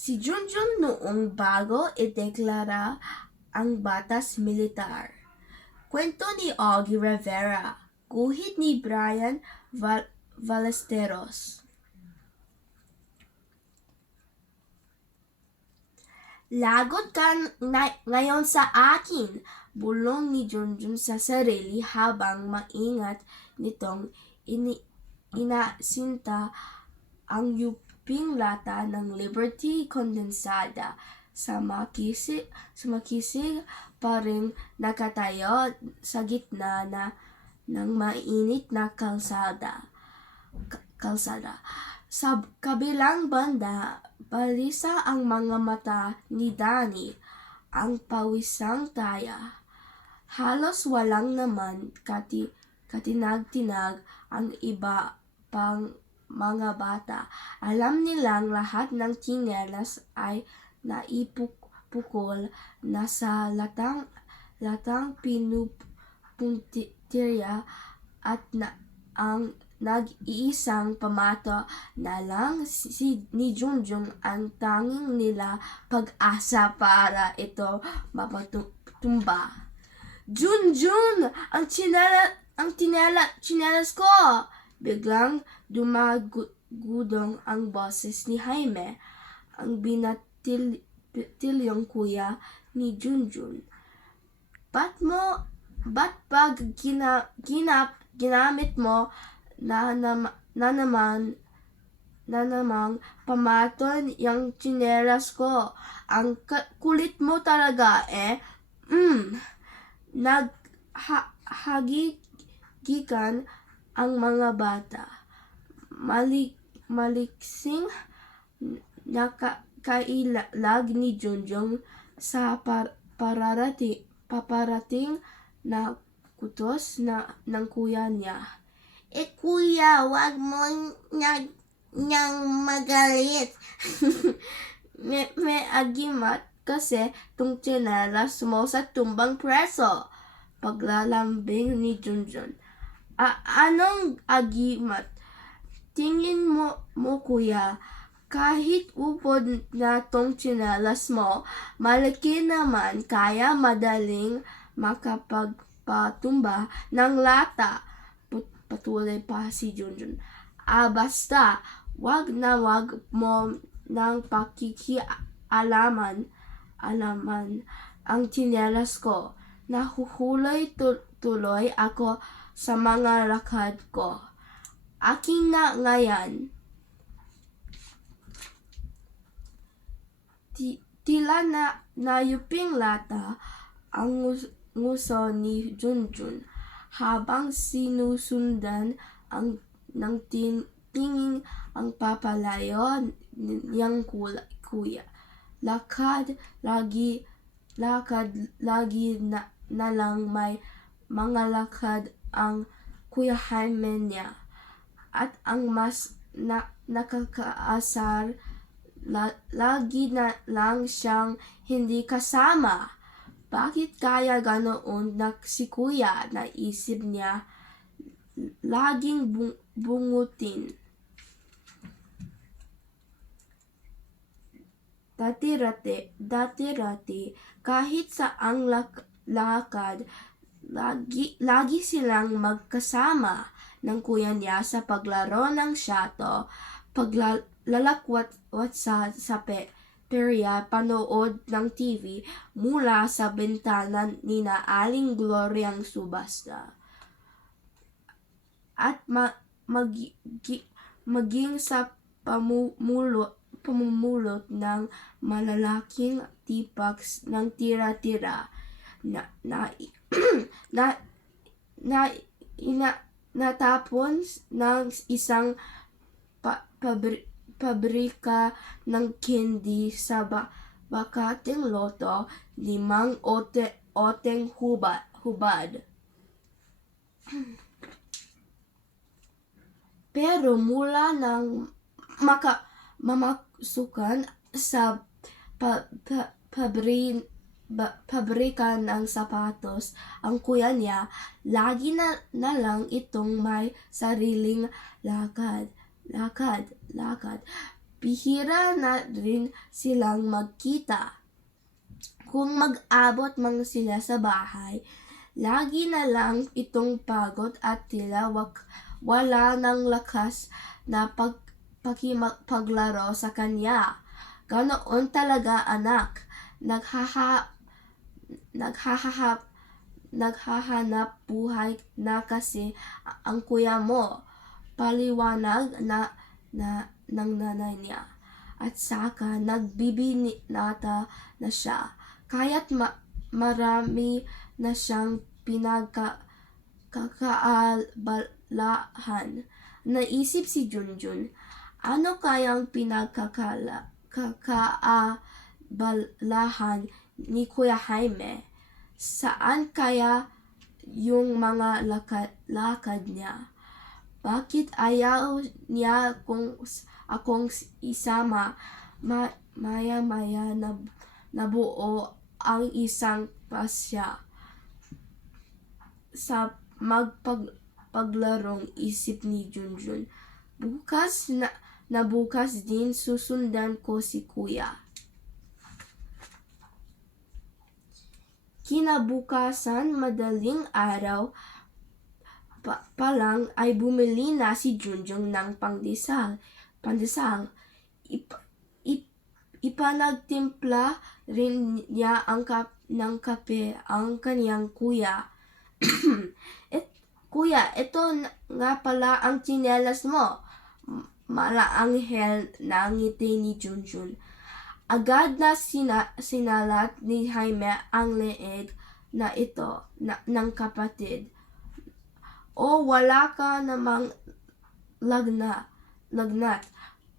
Si Junjun noong bago ideklara ang batas militar. Kwento ni Augie Rivera. Guhit ni Brian Ballesteros. Lagot ka ngayon sa akin, bulong ni Junjun sa sarili habang maingat nitong inasinta ang yuping lata ng Liberty kondensada sa makisig pa rin nakatayo sa gitna ng mainit na kalsada. Sa kabilang banda, balisa ang mga mata ni Danny, ang pawisang taya. Halos walang naman katinag-tinag ang iba pang mga bata. Alam nilang lahat ng tsinelas ay naipukol na sa latang pinupuntirya at ang nag-iisang pamato na lang ni Junjun ang tanging nila pag-asa para ito mapatumba. Junjun! Ang tsinelas ko! Biglang dumagudong ang boses ni Jaime, ang binatilyong kuya ni Junjun. Ba't ba ginamit mo na namang pamaton yung tsinelas ko? Ang kulit mo talaga Naghagigan ang mga bata. Maliksing nakailag ni Junjun sa paparating na kutos ng kuya niya. Kuya, wag mo niyang magalit. may agimat kasi tung tsinelas mo sa tumbang preso. Paglalambing ni Junjun. Anong agimat? Tingin mo kuya, kahit upod na tong tsinelas mo, malaki naman kaya madaling makapagpatumba ng lata. Patuloy pa si Junjun. Basta, wag mo nang pakikialaman ang tsinelas ko. Nahuhulay tuloy ako sa mga lakad ko. Akin na ngayon. Tila na yuping lata ang nguso ni Junjun habang sinusundan ng tingin ang papalayo niyang kuya. Lakad lagi na lang may mga lakad ang Kuya Jaime niya. At ang mas nakakaasar, lagi na lang siyang hindi kasama. Bakit kaya ganoon na si Kuya? Naisip niya, laging bungutin. Dati-rati, kahit saang lakad, lagi silang magkasama ng kuya niya sa paglaro ng shato, paglalakwat sa perya, panood ng TV mula sa bintana ni na Aling Gloriang subasta. At maging sa pamumulot ng malalaking tipak ng tira-tira natapon ng isang pabrika ng candy sa Bakating Loto, 5 oteng hubad. Pero mula nang mamasukan sa pabrika ng sapatos ang kuya niya, lagi na lang itong may sariling lakad. bihira na rin silang magkita. Kung mag-abot man sila sa bahay, lagi na lang itong pagod at tila wala ng lakas na paglaro sa kanya. Ganoon talaga, anak. Naghahanap buhay na kasi ang kuya mo. Paliwanag ng nanay niya. At saka nagbibinata na siya. Kaya't marami na siyang pinagkakaabalahan. Naisip si Junjun, ano kayang pinagkakaabalahan ni Kuya Jaime? Saan kaya yung mga lakad niya? Bakit ayaw niya kung akong isama? Maya-maya nabuo ang isang pasya sa paglarong isip ni Junjun. Bukas din susundan ko si Kuya. Kinabukasan, madaling araw pa lang ay bumili na si Junjun ng pandesal. Ipanagtimpla rin niya ng kape ang kaniyang kuya. Kuya, ito nga pala ang tsinelas mo. Malaanghel na ngiti ni Junjun. Agad na sinalat ni Jaime ang leeg na ito ng kapatid. O wala ka namang lagnat.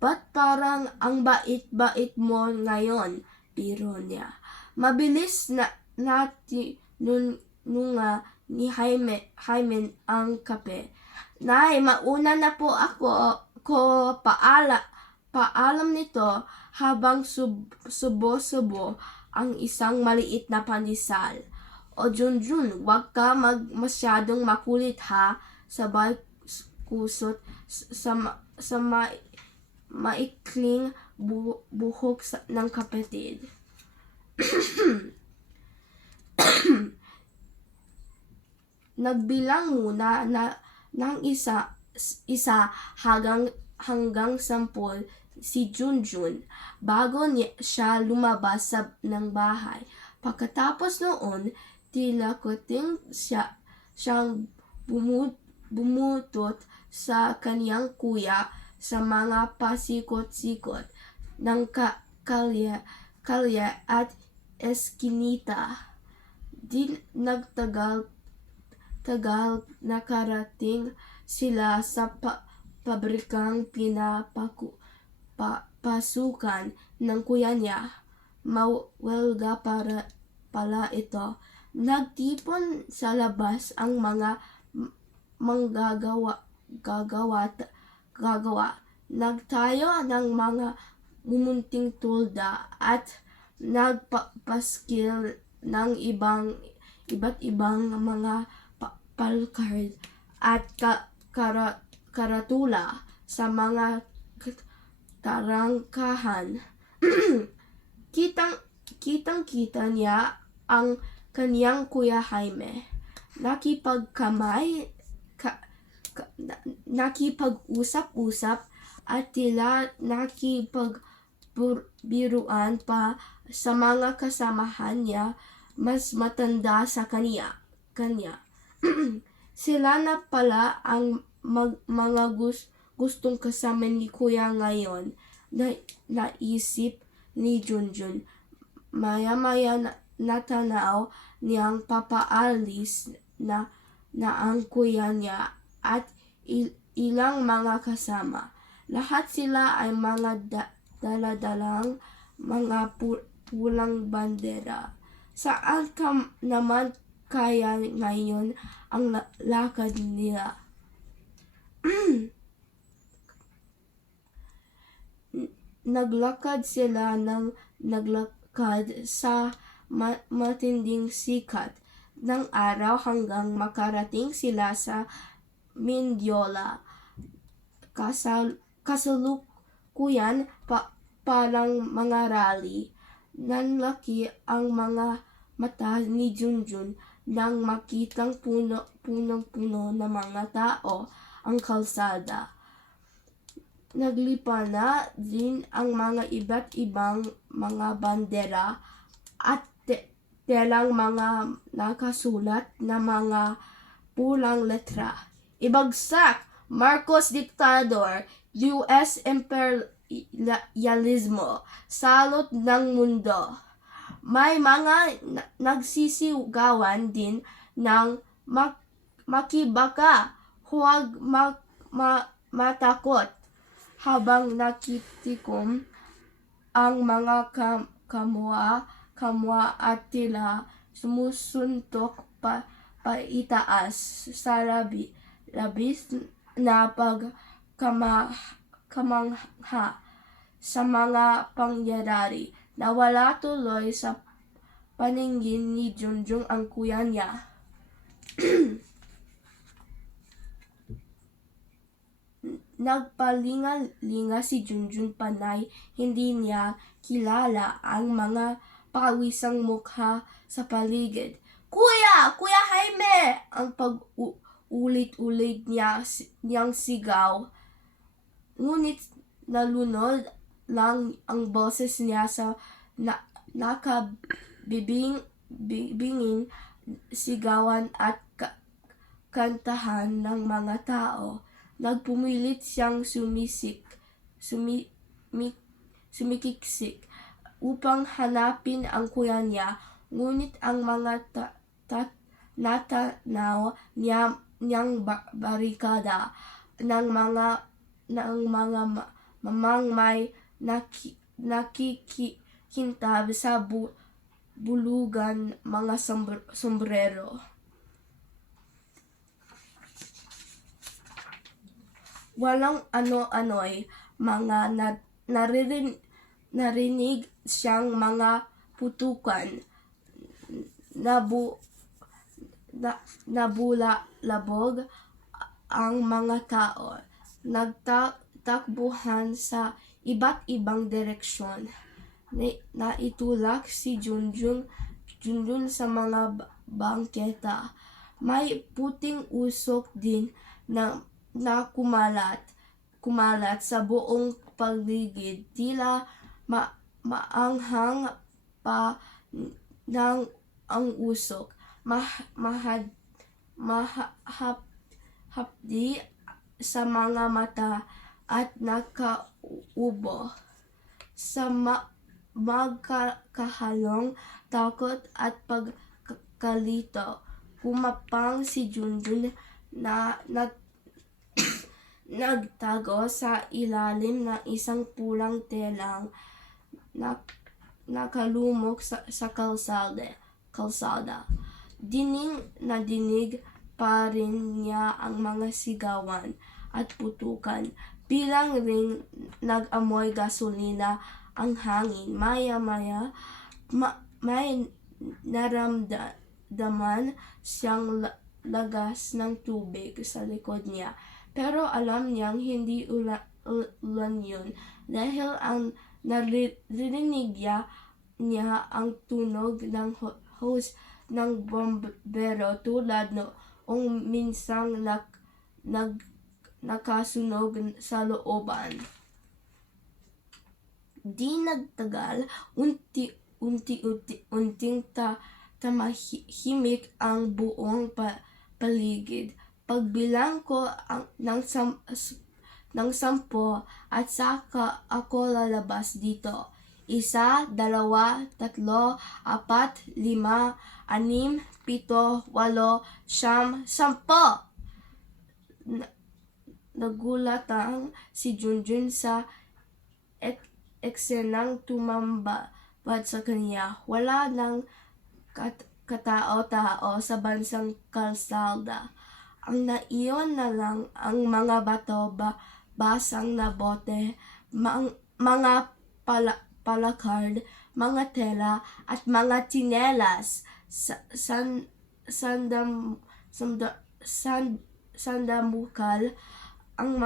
Ba't parang ang bait-bait mo ngayon? Biro niya. Mabilis na tinununga ni Jaime ang kape. Nay, mauna na po ako. Paalam nito habang subo-subo ang isang maliit na pandesal. O Junjun, wag ka masyadong makulit ha, sabay kusot sa maikling buhok ng kapatid. Nagbilang muna ng isa hanggang 10 si Junjun bago siya lumabas ng bahay. Pagkatapos noon, tila kuting siyang bumutot sa kaniyang kuya sa mga pasikot-sikot ng kalye at eskinita. Di nagtagal nakarating sila sa pabrikang pinapasukan ng kuya niya. Mawelga pala ito. Nagtipon sa labas ang mga manggagawa. Nagtayo ng mga mumunting tulda at nagpapaskil ng iba't ibang mga palcard at karatula sa mga tarangkahan. Kitang-kita niya ang kaniyang Kuya Jaime. Nakipag-usap-usap at tila nakipagbiruan pa sa mga kasamahan niya mas matanda sa kanya. Sila na pala ang mga gustong kasama ni Kuya ngayon, naisip ni Junjun. Maya-maya natanaw niyang papaalis na ang kuya niya at ilang mga kasama. Lahat sila ay mga daladalang mga pulang bandera. Saan ka naman kaya ngayon ang lakad nila? Naglakad sila ng naglakad sa matinding sikat ng araw hanggang makarating sila sa Mindiola. kuyan parang mga rally. Nanlaki ang mga mata ni Junjun nang makitang punong-puno ng mga tao ang kalsada. Naglipa na din ang mga iba't ibang mga bandera at telang mga nakasulat na mga pulang letra. Ibagsak! Marcos Diktador, US Imperialismo, salot ng mundo. May mga nagsisigawan din ng makibaka, huwag matakot, habang nakitikom ang mga kamwa at tila sumusuntok paitaas sa labis na pagkamangha sa mga pangyayari. Nawala tuloy sa paningin ni Junjun ang kuya niya. Nagpalinga-linga si Junjun panay hindi niya kilala ang mga pawisang mukha sa paligid. Kuya! Kuya Jaime! Ang pag-ulit-ulit niyang sigaw. Ngunit nalunod lang ang boses niya sa nakabibinging sigawan at kantahan ng mga tao. Nagpumilit siyang sumikiksik upang hanapin ang kuya niya, ngunit ang mga natanaw niyang barikada ng mga mamang may nakikintab sa bulugan mga sombrero. Walang ano-ano'y mga narinig siyang mga putukan, nabulalabog ang mga tao, nagtakbuhan sa iba't ibang direksyon. Naitulak si Junjun sa mga bangketa. May puting usok din na kumalat sa buong paligid, tila maanghang pa ng ang usok. Mahapdi sa mga mata at nakaubo. Sa magkahalong takot at pagkalito, kumapang si Junjun na nagtago sa ilalim ng isang pulang telang nakalumok sa kalsada. Dinig na dinig pa rin niya ang mga sigawan at putukan. Bilang ring nag-amoy gasolina ang hangin, maya-maya may naramdaman siyang lagas ng tubig sa likod niya. Pero alam niyang hindi ulan yun, dahil ang narinig niya ang tunog ng hose ng bombero tulad noong minsang nakasunog sa looban. Di nagtagal, unting tamahimik ang buong paligid. Pagbilang ko ng 10 at saka ako lalabas dito. 1, 2, 3, 4, 5, 6, 7, 8, 9, 10. Nagulatang si Junjun sa eksenang tumambad sa kanya. Wala nang katao-tao sa bansang kalsada. Ang naiyon na lang ang mga bato, basang na bote, mga palakard, mga tela, at mga tsinelas. Sandamukal ang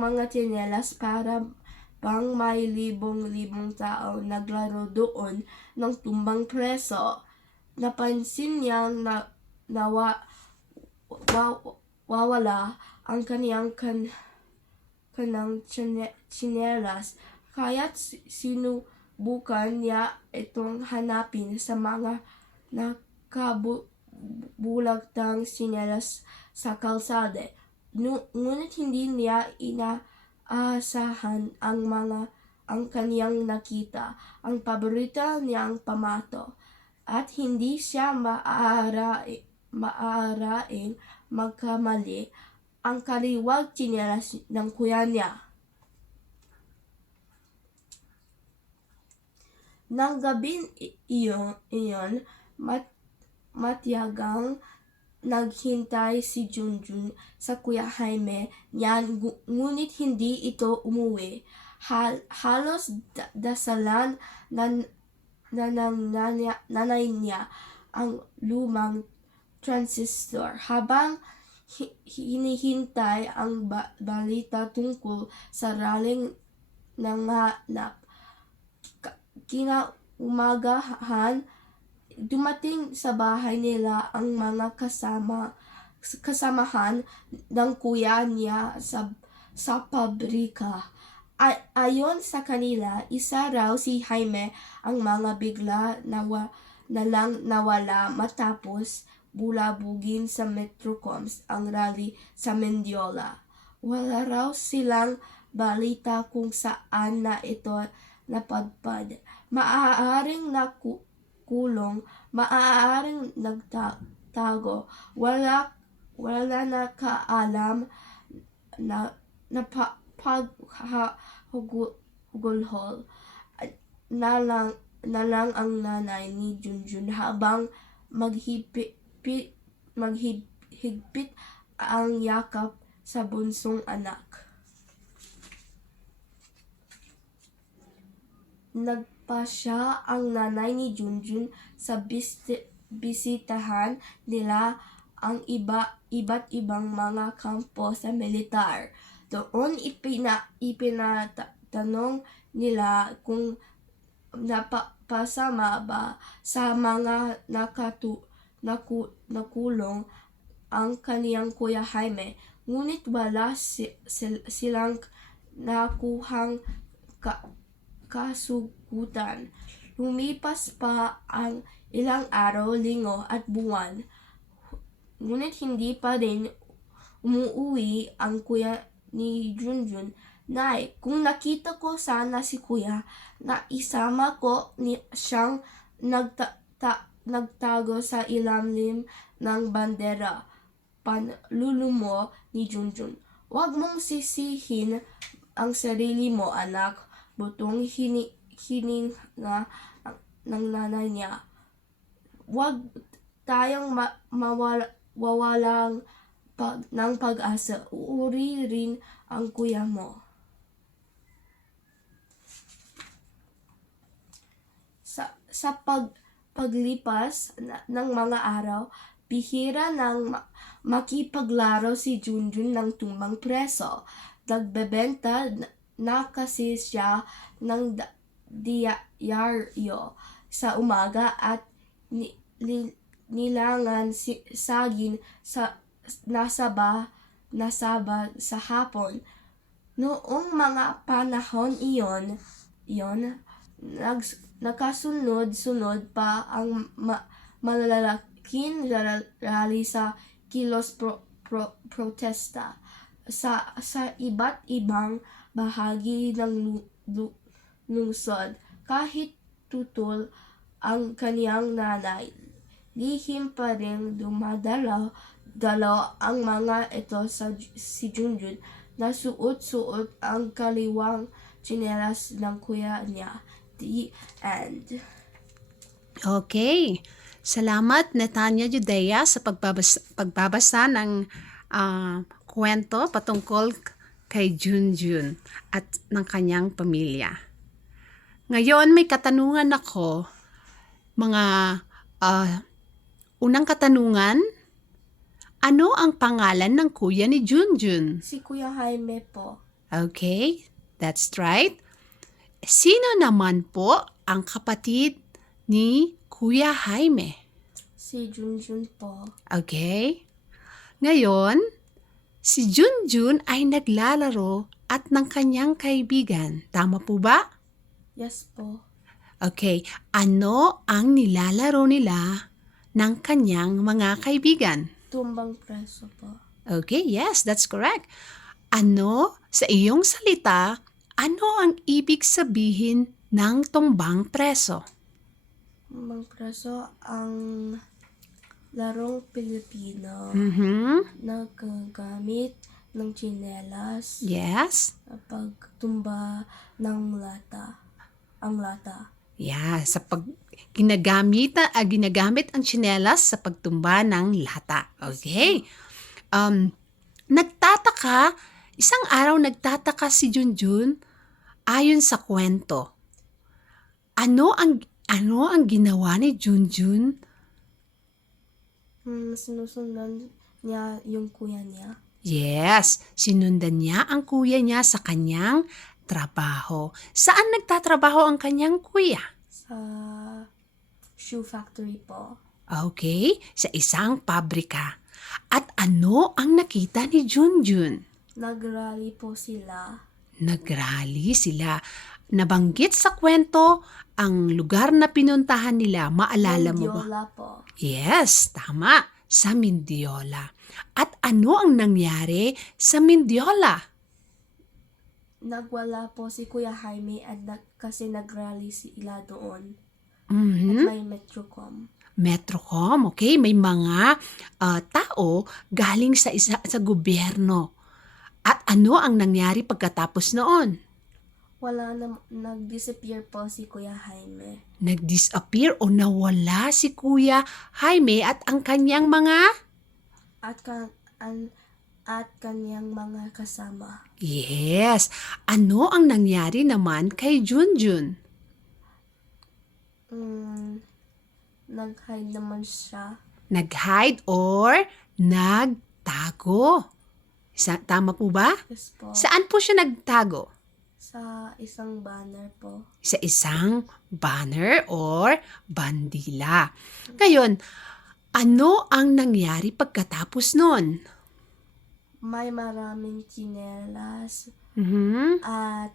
mga tsinelas para pang may libong-libong tao naglaro doon ng tumbang preso. Napansin niyang wawala ang kaniyang kanang tsinelas, kaya't sinubukan niya itong hanapin sa mga nakabulagtang tsinelas sa kalsada. Ngunit hindi niya inaasahan ang kaniyang nakita, ang paborito niyang pamato, at hindi siya maaaraing magkamali, ang kaliwag tsinelas ng kuya niya. Nang gabing iyon, matiyagang naghintay si Junjun sa Kuya Jaime niyan, ngunit hindi ito umuwi. Halos dasalan ng nanay niya ang lumang transistor habang hinihintay ang balita tungkol sa raling nanganap. Kinaumagahan, dumating sa bahay nila ang mga kasamahan ng kuya niya sa pabrika. Ayon sa kanila, isa raw si Jaime ang mga bigla nalang nawala matapos bulabugin sa Metrocoms ang rally sa Mendiola. Wala raw silang balita kung saan na ito napadpad. Maaaring nakulong, maaaring nagtago, wala nakaalam na paghagulhol na lang ang nanay ni Junjun habang maghigpit ang yakap sa bunsong anak. Nagpasya ang nanay ni Junjun sa bisitahan nila ang iba't ibang mga kampo sa militar. Doon ipinatanong nila kung napasama ba sa mga nakulong ang kaniyang Kuya Jaime, ngunit wala silang nakuhang kasugutan. Lumipas pa ang ilang araw, linggo at buwan, ngunit hindi pa rin umuwi ang kuya ni Junjun. Nay, kung nakita ko sana si kuya, na isama ko siyang nagtago sa ilalim ng bandera. Panlulumo ni Junjun. Huwag mong sisihin ang sarili mo, anak. Butong hininga ng nanay niya. Huwag tayong mawawalang ng pag-asa. Uuri rin ang kuya mo. Sa paglipas ng mga araw, bihira nang makipaglaro si Junjun ng tumbang preso. Nagbebenta na kasi siya ng diyaryo sa umaga at nilangan saging nasaba sa hapon. Noong mga panahon iyon, nakasunod-sunod pa ang malalaking rally sa kilos protesta sa iba't ibang bahagi ng lungsod. Kahit tutol ang kaniyang nanay, lihim pa rin dumadalaw ang mga ito si Junjun na suot-suot ang kaliwang tsinelas ng kuya niya. The end. Okay. Salamat, Netanya Judea, sa pagbabasa ng kwento patungkol kay Junjun at ng kanyang pamilya. Ngayon, may katanungan ako. Mga unang katanungan, ano ang pangalan ng kuya ni Junjun? Si Kuya Jaime po. Okay, that's right. Sino naman po ang kapatid ni Kuya Jaime? Si Junjun po. Okay? Ngayon, si Junjun ay naglalaro at ng kanyang kaibigan. Tama po ba? Yes po. Okay, ano ang nilalaro nila ng kanyang mga kaibigan? Tumbang preso po. Okay, yes, that's correct. Ano, sa iyong salita, ano ang ibig sabihin ng tumbang preso? Tumbang preso ang larong Pilipino na gagamit ng tsinelas Yes? kapag tumba ng lata. Ang lata. Yeah, ginagamit ang tsinelas sa pagtumba ng lata. Okay. Isang araw nagtataka si Junjun ayon sa kwento. Ano ang ginawa ni Junjun? Sinusundan niya yung kuya niya Yes, sinundan niya ang kuya niya sa kanyang trabaho. Saan nagtatrabaho ang kanyang kuya? sa shoe factory po. Okay, sa isang pabrika. At ano ang nakita ni Junjun? Nagrally po sila. Nagrally sila. Nabanggit sa kwento ang lugar na pinuntahan nila. Maalala mo ba? Mendiola po. Yes, tama. Sa Mendiola. At ano ang nangyari sa Mendiola? Nagwala po si Kuya Jaime at kasi nagrally sila doon. Mhm. At may Metrocom. Metrocom, okay? May mga tao galing sa gobyerno. At ano ang nangyari pagkatapos noon? Wala na, nag-disappear po si Kuya Jaime. Nag-disappear o nawala si Kuya Jaime at ang kanyang mga... At kanyang mga kasama. Yes. Ano ang nangyari naman kay Junjun? Nag-hide naman siya. Nag-hide or nagtago? Tama po ba? Yes po. Saan po siya nagtago? Sa isang banner po. Sa isang banner or bandila. Ngayon, ano ang nangyari pagkatapos nun? May maraming tsinelas Mhm. at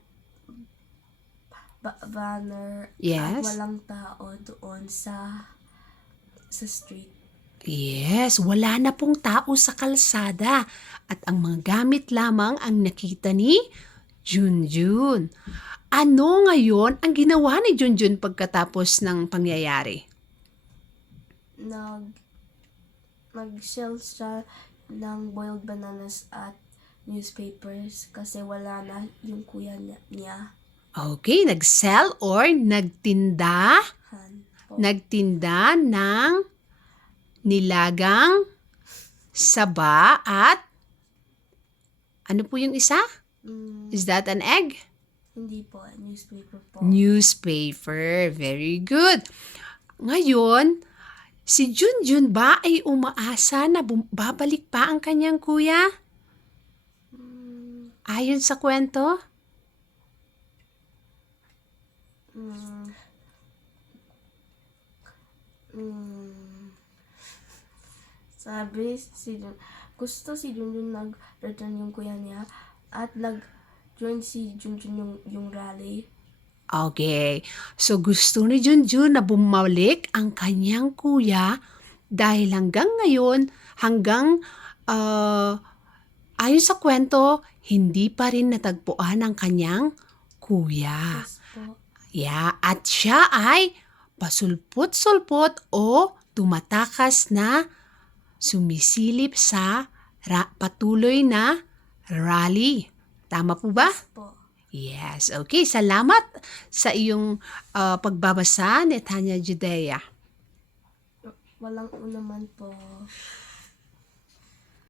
banner Yes. at walang tao doon sa street. Yes, wala na pong tao sa kalsada at ang mga gamit lamang ang nakita ni Junjun. Ano ngayon ang ginawa ni Junjun pagkatapos ng pangyayari? Nag-sell siya ng boiled bananas at newspapers kasi wala na yung kuya niya. Okay, nag-sell or nagtinda? Po. Nagtinda ng nilagang saba at ano po yung isa? Is that an egg? Hindi po, newspaper po. Newspaper. Very good. Ngayon, si Junjun ba ay umaasa na babalik pa ang kanyang kuya? Ayon sa kwento? Sabi gusto si Junjun nag-return yung kuya niya at nag-join si Junjun yung rally. Okay. So gusto ni Junjun na bumalik ang kanyang kuya dahil hanggang ngayon, ayon sa kwento, hindi pa rin natagpuan ang kanyang kuya. Yes po. Yeah, at siya ay pasulpot-sulpot o tumatakas na sumisilip sa patuloy na rally. Tama po ba? Po. Yes. Okay, salamat sa iyong pagbabasa ni Tanya Judea. Walang unaman po.